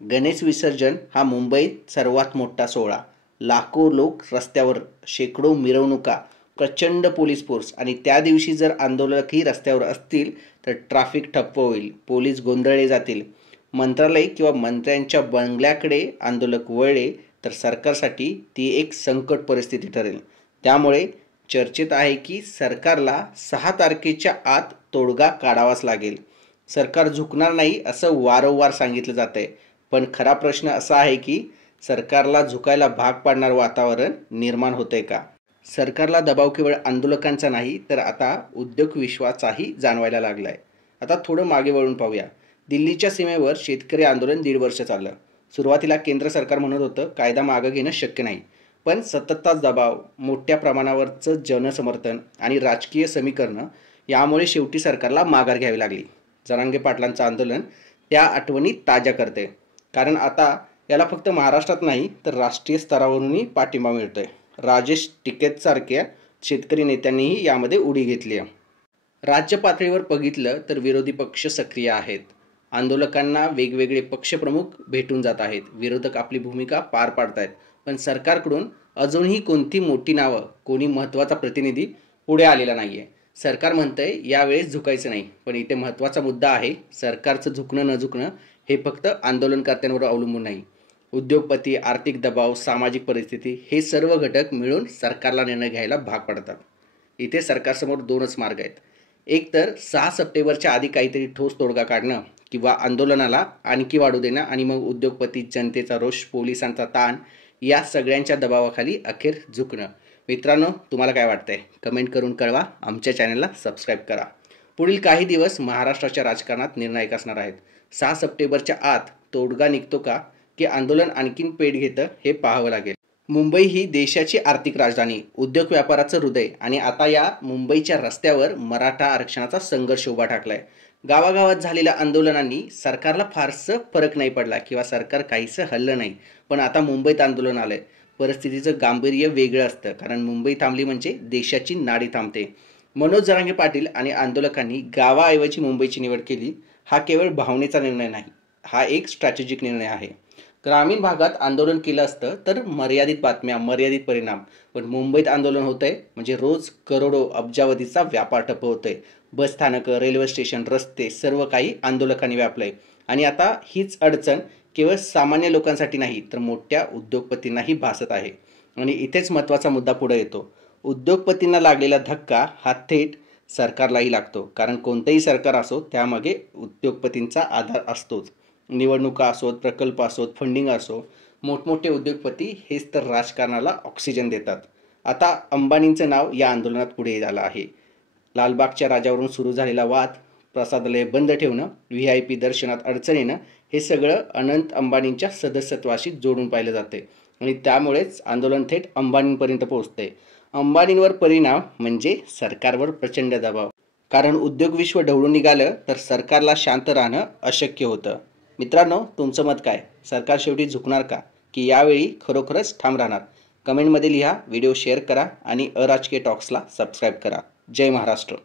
गणेश विसर्जन हा मुंबईत सर्वात मोठा सोहळा. लाखो लोक रस्त्यावर, शेकडो मिरवणुका, प्रचंड पोलीस फोर्स आणि त्या दिवशी जर आंदोलकही रस्त्यावर असतील तर ट्रॅफिक ठप्प होईल, पोलीस गोंधळले जातील. मंत्रालय किंवा मंत्र्यांच्या बंगल्याकडे आंदोलक वळले तर सरकारसाठी ती एक संकट परिस्थिती ठरेल. त्यामुळे चर्चेत आहे की सरकारला 6 तारखेच्या आत तोडगा काढावाच लागेल. सरकार झुकणार नाही असं वारंवार सांगितलं जात आहे, पण खरा प्रश्न असा आहे की सरकारला झुकायला भाग पाडणार वातावरण निर्माण होतंय का? सरकारला दबाव केवळ आंदोलकांचा नाही तर आता उद्योग विश्वाचाही जाणवायला लागलाय. आता थोडं मागे वळून पाहूया. दिल्लीच्या सीमेवर शेतकरी आंदोलन 1.5 वर्ष चाललं. सुरुवातीला केंद्र सरकार म्हणत होतं कायदा मागं घेणं शक्य नाही, पण सततचा दबाव, मोठ्या प्रमाणावरचं जनसमर्थन आणि राजकीय समीकरणं यामुळे शेवटी सरकारला माघार घ्यावी लागली. जरांगे पाटलांचं आंदोलन त्या आठवणी ताज्या करते, कारण आता याला फक्त महाराष्ट्रात नाही तर राष्ट्रीय स्तरावरूनही पाठिंबा मिळतोय. राजेश टिकैतसारख्या शेतकरी नेत्यांनीही यामध्ये उडी घेतली आहे. राज्य पातळीवर बघितलं तर विरोधी पक्ष सक्रिय आहेत. आंदोलकांना वेगवेगळे पक्षप्रमुख भेटून जात आहेत. विरोधक आपली भूमिका पार पाडतायत, पण सरकारकडून अजूनही कोणती मोठी नावं, कोणी महत्त्वाचा प्रतिनिधी पुढे आलेला नाहीये. सरकार म्हणतंय यावेळेस झुकायचं नाही, पण इथे महत्त्वाचा मुद्दा आहे. सरकारचं झुकणं न झुकणं हे फक्त आंदोलनकर्त्यांवर अवलंबून नाही. उद्योगपती, आर्थिक दबाव, सामाजिक परिस्थिती हे सर्व घटक मिळून सरकारला निर्णय घ्यायला भाग पडतात. इथे सरकारसमोर 2च मार्ग आहेत. एक तर 6 सप्टेंबरच्या आधी काहीतरी ठोस तोडगा काढणं किंवा आंदोलनाला आणखी वाढू देणं आणि मग उद्योगपती, जनतेचा रोष, पोलिसांचा ताण या सगळ्यांच्या दबावाखाली अखेर झुकणं. मित्रांनो, तुम्हाला काय वाटतंय? कमेंट करून कळवा. आमच्या चॅनलला सबस्क्राईब करा. पुढील काही दिवस महाराष्ट्राच्या राजकारणात निर्णायक असणार आहेत. 6 सप्टेंबरच्या आत तोडगा निघतो का की आंदोलन आणखीन पेट घेतं हे पाहावं लागेल. मुंबई ही देशाची आर्थिक राजधानी, उद्योग व्यापाराचं हृदय आणि आता या मुंबईच्या रस्त्यावर मराठा आरक्षणाचा संघर्ष उभा ठाकलाय. गावागावात झालेल्या आंदोलनांनी सरकारला फारसं फरक नाही पडला किंवा सरकार काहीसं हल्लं नाही, पण आता मुंबईत आंदोलन आलंय. परिस्थितीचं गांभीर्य वेगळं असतं, कारण मुंबई थांबली म्हणजे देशाची नाडी थांबते. मनोज जरांगे पाटील आणि आंदोलकांनी गावाऐवजी मुंबईची निवड केली. हा केवळ भावनेचा निर्णय नाही, हा एक स्ट्रॅटेजिक निर्णय आहे. ग्रामीण भागात आंदोलन केलं असतं तर मर्यादित बातम्या, मर्यादित परिणाम, पण मुंबईत आंदोलन होतंय म्हणजे रोज करोडो अब्जावधीचा व्यापार ठप्प होतोय. बस स्थानकं, रेल्वे स्टेशन, रस्ते सर्व काही आंदोलकांनी व्यापलंय. आणि आता हीच अडचण केवळ सामान्य लोकांसाठी नाही तर मोठ्या उद्योगपतींनाही भासत आहे. आणि इथेच महत्त्वाचा मुद्दा पुढे येतो. उद्योगपतींना लागलेला धक्का हा थेट सरकारलाही लागतो, कारण कोणतंही सरकार असो त्यामागे उद्योगपतींचा आधार असतोच. निवडणुका असोत, प्रकल्प असोत, फंडिंग असो, मोठमोठे उद्योगपती हेच तर राजकारणाला ऑक्सिजन देतात. आता अंबानींचं नाव या आंदोलनात पुढे आलं आहे. लालबागच्या राजावरून सुरू झालेला वाद, प्रसादालय बंद ठेवणं, VIP दर्शनात अडचण येणं हे सगळं अनंत अंबानींच्या सदस्यत्वाशी जोडून पाहिलं जाते आणि त्यामुळेच आंदोलन थेट अंबानींपर्यंत पोहोचते. अंबानींवर परिणाम म्हणजे सरकारवर प्रचंड दबाव, कारण उद्योग विश्व ढवळून निघालं तर सरकारला शांत राहणं अशक्य होतं. मित्रांनो, तुमचं मत काय? सरकार शेवटी झुकणार का की यावेळी खरोखरच ठाम राहणार? कमेंटमध्ये लिहा, व्हिडिओ शेअर करा आणि अराजकीय टॉक्सला सबस्क्राईब करा. जय महाराष्ट्र.